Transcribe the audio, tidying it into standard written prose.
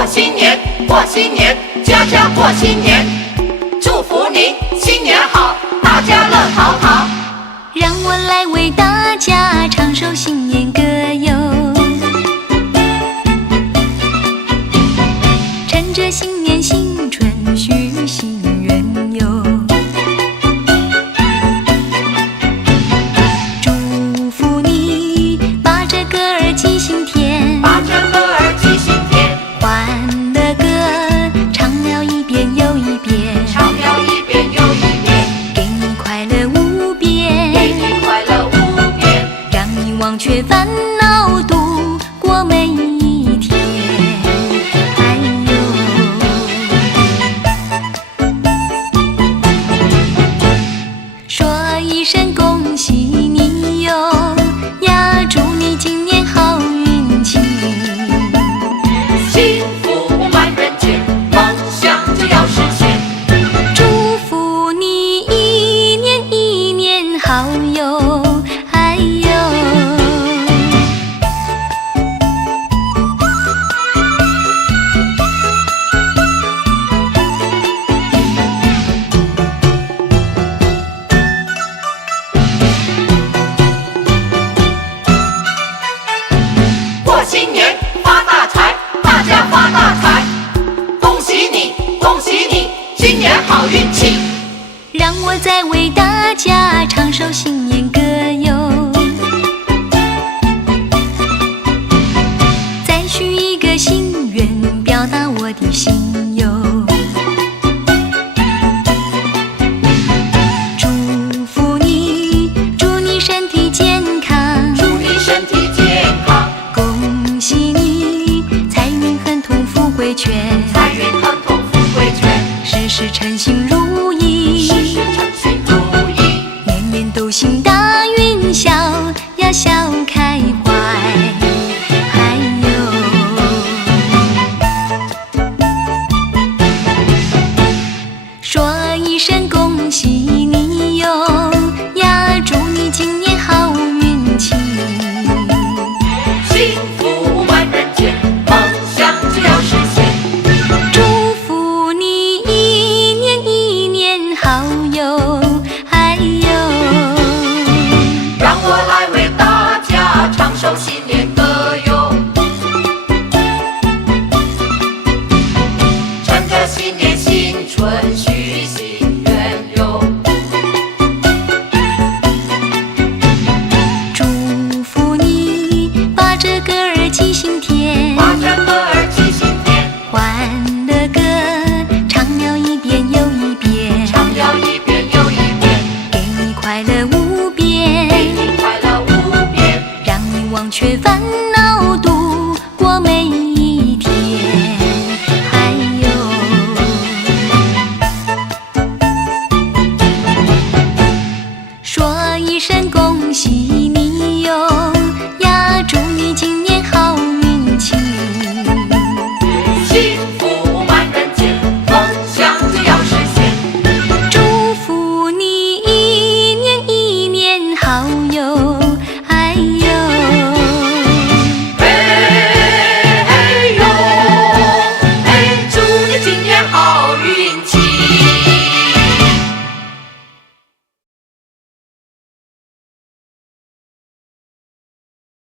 过新年，过新年，家家过新年，祝福您新年好，大家乐淘淘。让我来为大家唱首新年歌哟，趁着新年新春许心愿哟，祝福你把这歌儿记心田，把这歌儿记心田，欢乐歌唱了一遍又一遍，唱了一遍又一遍，给你快乐无边，给你快乐无边，让你忘却烦恼，度过每一天。哎呦，说一声恭喜你哟呀，祝你今年好运气，幸福满人间，梦想就要实现，祝福你一年一年好哟。哎呦，过新年发大财，大家发大财，恭喜你，恭喜你，新年好运气。让我再为大家唱首新年歌哟，再许一个心愿，表达我的心哟。祝福你，祝你身体健康，祝你身体健康，恭喜你，财运亨通，富贵全。